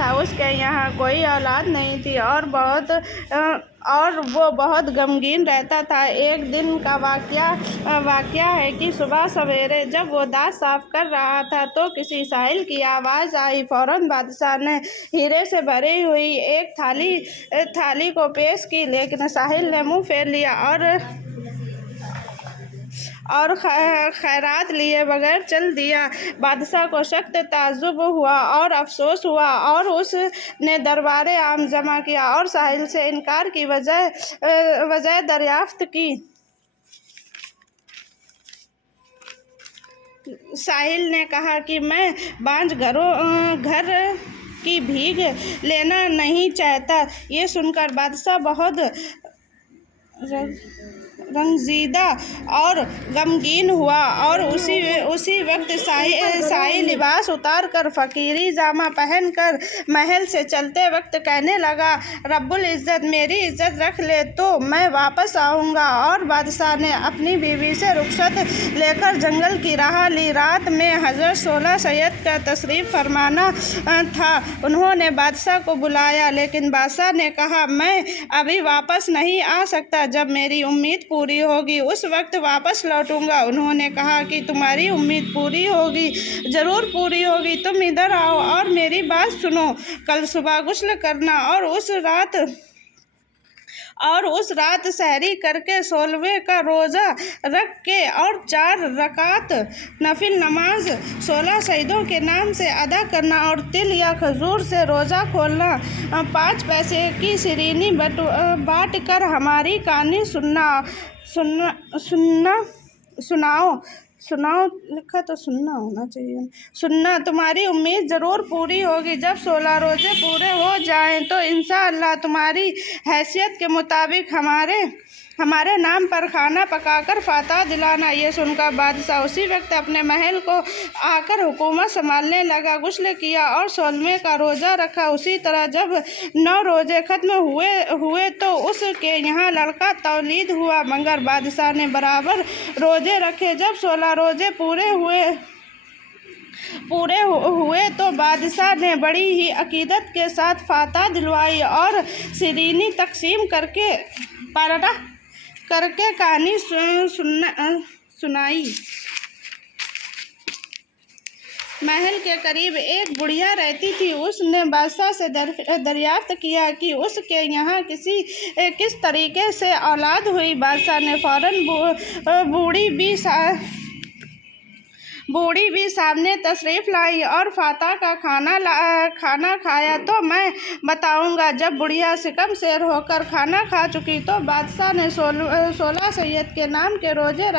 था। उसके यहाँ कोई औलाद नहीं थी और वो बहुत गमगीन रहता था। एक दिन का वाक़या है कि सुबह सवेरे जब वो दाँत साफ़ कर रहा था तो किसी साहिल की आवाज़ आई। फ़ौरन बादशाह ने हीरे से भरी हुई एक थाली को पेश की, लेकिन साहिल ने मुँह फेर लिया और खैरात लिए बगैर चल दिया। बादशाह को सख्त ताज्जुब हुआ और अफसोस हुआ और उसने दरबारे आम जमा किया और साहिल से इनकार की वजह दरियाफ्त की। साहिल ने कहा कि मैं बांझ घर की भीख लेना नहीं चाहता। ये सुनकर बादशाह बहुत रंजीदा और गमगीन हुआ और उसी वक्त शाही लिबास उतार कर फ़कीरी जामा पहन कर महल से चलते वक्त कहने लगा, रब्बुल इज़्ज़त मेरी इज़्ज़त रख ले तो मैं वापस आऊँगा। और बादशाह ने अपनी बीवी से रुखसत लेकर जंगल की राह ली। रात में हज़रत शोला सैयद का तशरीफ़ फरमाना था। उन्होंने बादशाह को बुलाया, लेकिन बादशाह ने कहा, मैं अभी वापस नहीं आ सकता। जब मेरी उम्मीद पूरी होगी उस वक्त वापस लौटूंगा। उन्होंने कहा कि तुम्हारी उम्मीद पूरी होगी, ज़रूर पूरी होगी। तुम इधर आओ और मेरी बात सुनो। कल सुबह गुस्ल करना और उस रात सहरी करके 16वें का रोज़ा रख के और 4 रकात नफिल नमाज 16 शहीदों के नाम से अदा करना और तिल या खजूर से रोज़ा खोलना। 5 पैसे की सिरीनी बाँट कर हमारी कहानी सुनाओ। लिखा तो सुनना होना चाहिए। सुनना, तुम्हारी उम्मीद ज़रूर पूरी होगी। जब 16 रोज़े पूरे हो जाएं तो इंशाअल्लाह तुम्हारी हैसियत के मुताबिक हमारे नाम पर खाना पकाकर फातह दिलाना। ये सुनकर बादशाह उसी वक्त अपने महल को आकर हुकूमत संभालने लगा। गुस्ल किया और 16वें का रोज़ा रखा। उसी तरह जब 9 रोज़े ख़त्म हुए तो उसके यहाँ लड़का तौलीद हुआ, मगर बादशाह ने बराबर रोज़े रखे। जब 16 रोज़े पूरे हुए तो बादशाह ने बड़ी ही अकीदत के साथ फातह दिलवाई और सिरीनी तकसीम करके कहानी सुनाई। महल के करीब एक बुढ़िया रहती थी। उसने बादशाह से दरियाफ्त किया कि उसके यहाँ किस तरीके से औलाद हुई। बादशाह ने फ़ौरन बूढ़ी भी सामने तशरीफ़ लाई और फातह का खाना खाया तो मैं बताऊंगा। जब बुढ़िया सिकम शेर होकर खाना खा चुकी तो बादशाह ने 16 सैयद के नाम के रोज़े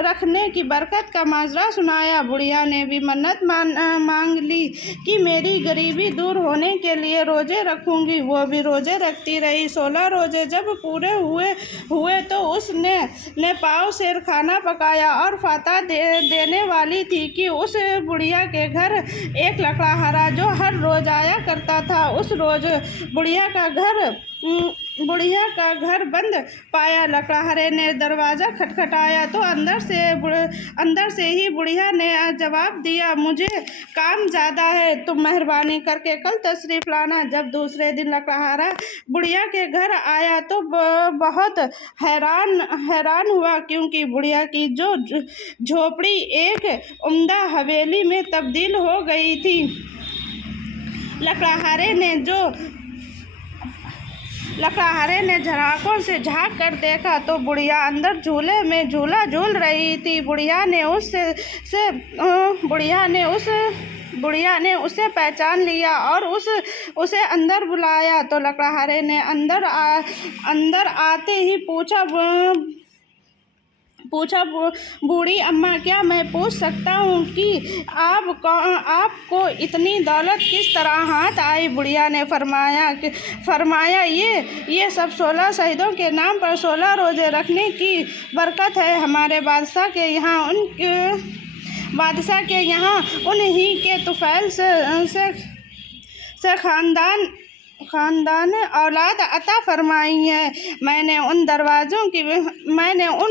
रखने की बरकत का माजरा सुनाया। बुढ़िया ने भी मन्नत मांग ली कि मेरी गरीबी दूर होने के लिए रोज़े रखूंगी। वो भी रोज़े रखती रही। 16 रोज़े जब पूरे हुए तो उसने पाव शेर खाना पकाया और फातह देने वाली थी कि उस बुढ़िया के घर एक लकड़हारा जो हर रोज आया करता था। उस रोज बुढ़िया का घर बंद पाया। लकड़हारे ने दरवाज़ा खटखटाया तो अंदर से ही बुढ़िया ने जवाब दिया, मुझे काम ज़्यादा है, तुम मेहरबानी करके कल तशरीफ़ लाना। जब दूसरे दिन लकड़हारा बुढ़िया के घर आया तो बहुत हैरान हुआ, क्योंकि बुढ़िया की जो झोपड़ी एक उम्दा हवेली में तब्दील हो गई थी। लकड़हारे ने झरोखे से झांक कर देखा तो बुढ़िया अंदर झूले में झूला झूल रही थी। बुढ़िया ने उसे पहचान लिया और उसे अंदर बुलाया तो लकड़हारे ने अंदर आते ही पूछा, बूढ़ी अम्मा, क्या मैं पूछ सकता हूँ कि आपको इतनी दौलत किस तरह हाथ आई? बुढ़िया ने फरमाया ये सब 16 शहीदों के नाम पर 16 रोज़े रखने की बरकत है। हमारे बादशाह के यहाँ उन्हीं के तुफैल से खानदान औलाद अता फरमाई है। मैंने उन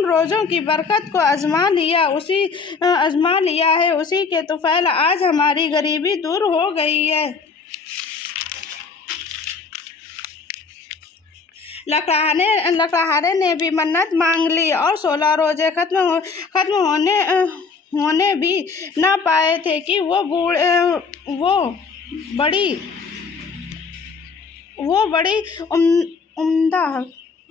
रोज़ों की बरकत को आजमा लिया है। उसी के तुफैल आज हमारी गरीबी दूर हो गई है। लकड़हारे ने भी मन्नत मांग ली और 16 रोजे खत्म होने भी ना पाए थे कि वो बड़ी उम्दा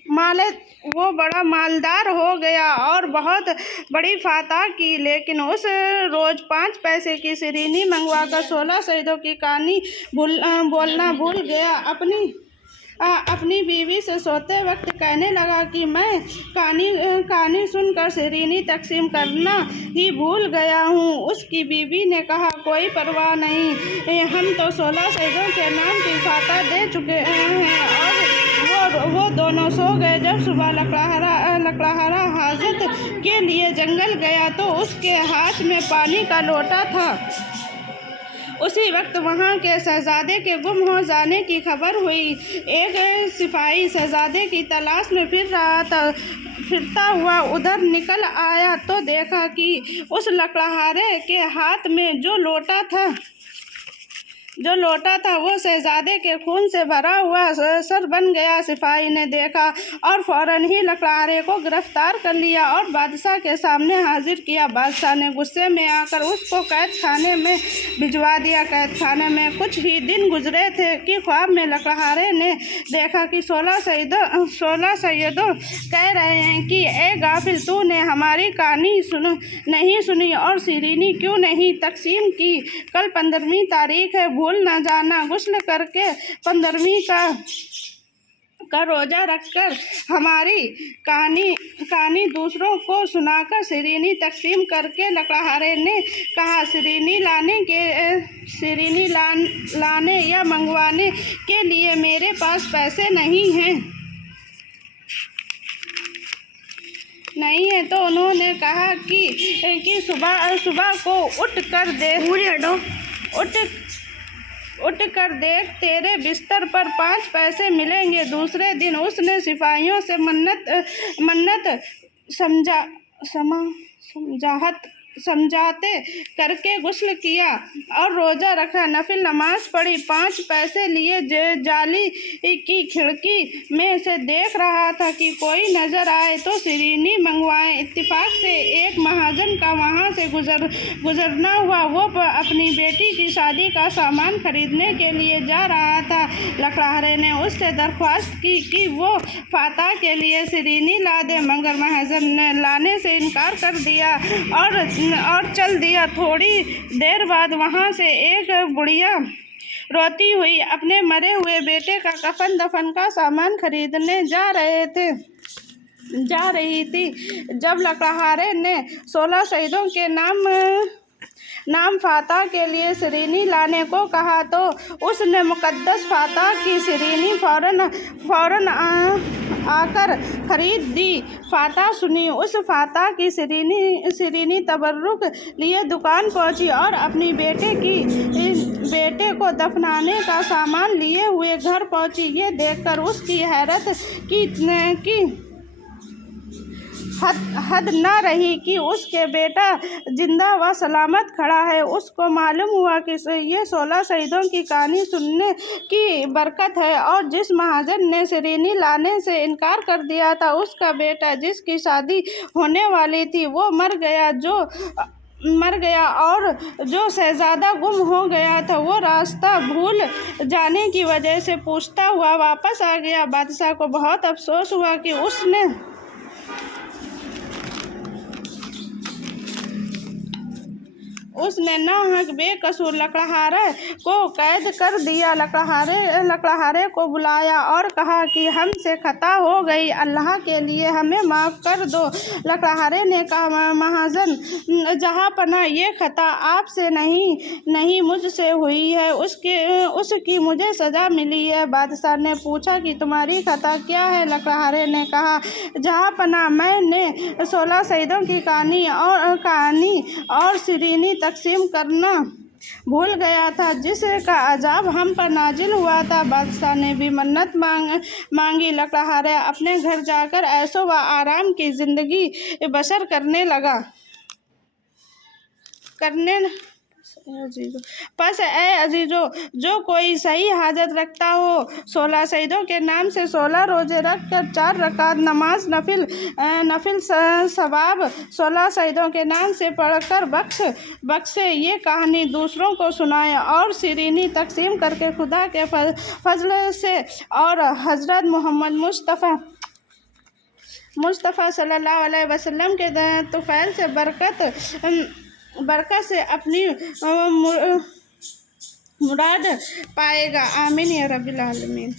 माले वो बड़ा मालदार हो गया और बहुत बड़ी फातह की। लेकिन उस रोज 5 पैसे की सिरीनी मंगवाकर 16 शहीदों की कहानी बोलना भूल गया। अपनी बीवी से सोते वक्त कहने लगा कि मैं कहानी सुनकर सिरीनी तकसीम करना ही भूल गया हूँ। उसकी बीवी ने कहा, कोई परवाह नहीं, हम तो 16 शहीदों के नाम की फातह दे चुके हैं। और वो दोनों सो गए। जब सुबह लकड़हारा हाजत के लिए जंगल गया तो उसके हाथ में पानी का लोटा था। उसी वक्त वहाँ के शहजादे के गुम हो जाने की खबर हुई। एक सिपाही शहजादे की तलाश में फिरता हुआ उधर निकल आया तो देखा कि उस लकड़हारे के हाथ में जो लोटा था वो शहजादे के खून से भरा हुआ सर बन गया। सिपाही ने देखा और फौरन ही लकड़हारे को गिरफ्तार कर लिया और बादशाह के सामने हाजिर किया। बादशाह ने गुस्से में आकर उसको कैद खाने में भिजवा दिया। कैद खाने में कुछ ही दिन गुजरे थे कि ख्वाब में लकड़हारे ने देखा कि 16 सैयदों कह रहे हैं कि ए गाफिल, तूने हमारी कहानी नहीं सुनी और सिरीनी क्यों नहीं तकसीम की। कल 15वीं तारीख है, भूल न जाना। गुस्ल करके 15वीं का रोजा रखकर हमारी कहानी दूसरों को सुनाकर सिरीनी तकसीम करके। लकड़हारे ने कहा, सिरीनी लाने या मंगवाने के लिए मेरे पास पैसे नहीं है। तो उन्होंने कहा कि सुबह को उठ कर देख, तेरे बिस्तर पर 5 पैसे मिलेंगे। दूसरे दिन उसने सिपाहियों से मन्नत समझाते करके गुस्ल किया और रोज़ा रखा, नफिल नमाज पढ़ी। 5 पैसे लिए जाली की खिड़की में से देख रहा था कि कोई नज़र आए तो सिरीनी मंगवाए। इत्तेफाक से एक महाजन का वहाँ से गुजरना हुआ। वो अपनी बेटी की शादी का सामान खरीदने के लिए जा रहा था। लकड़हारे ने उससे दरख्वास्त की कि वो फातह के लिए सिरीनी ला दे, मगर महाजन ने लाने से इनकार कर दिया और चल दिया। थोड़ी देर बाद वहाँ से एक बुढ़िया रोती हुई अपने मरे हुए बेटे का कफन दफन का सामान खरीदने जा रही थी। जब लकड़हारे ने 16 शहीदों के नाम फातह के लिए सिरीनी लाने को कहा तो उसने मुकद्दस फातह की सिरीनी फौरन आकर खरीद दी। फातह सुनी। उस फातह की सिरीनी तबर्रुक लिए दुकान पहुंची और अपनी बेटे को दफनाने का सामान लिए हुए घर पहुंची। ये देखकर उसकी हैरत की हद न रही कि उसके बेटा जिंदा व सलामत खड़ा है। उसको मालूम हुआ कि ये 16 शहीदों की कहानी सुनने की बरकत है और जिस महाजन ने सिरीनी लाने से इनकार कर दिया था, उसका बेटा जिसकी शादी होने वाली थी वो मर गया और जो शहजादा गुम हो गया था वो रास्ता भूल जाने की वजह से पूछता हुआ वापस आ गया। बादशाह को बहुत अफसोस हुआ कि उसने नाहक बेकसूर लकड़हारे को कैद कर दिया। लकड़हारे को बुलाया और कहा कि हमसे खता हो गई, अल्लाह के लिए हमें माफ़ कर दो। लकड़हारे ने कहा, महाजन जहाँपनाह, ये खता आपसे नहीं मुझसे हुई है, उसकी मुझे सज़ा मिली है। बादशाह ने पूछा कि तुम्हारी खता क्या है? लकड़हारे ने कहा, जहाँपनाह, मैंने 16 शहीदों की कहानी और सिरीनी तकसीम करना भूल गया था, जिसका अजाब हम पर नाजिल हुआ था। बादशाह ने भी मन्नत मांगी। लकड़हारे अपने घर जाकर ऐशो व आराम की जिंदगी बसर करने लगा। बस ए अजीजों, जो कोई सही हाजत रखता हो 16 शहीदों के नाम से 16 रोजे रख कर 4 रकात नमाज नफिल सवाब 16 शहीदों के नाम से पढ़कर बख्शे। ये कहानी दूसरों को सुनाए और शिरीनी तकसीम करके खुदा के फजल से और हज़रत मोहम्मद मुस्तफ़ा सल्लल्लाहु अलैहि वसल्लम के तुफ़ैल से बरकत से अपनी मुराद पाएगा। आमीन या रब्बिल आलमीन।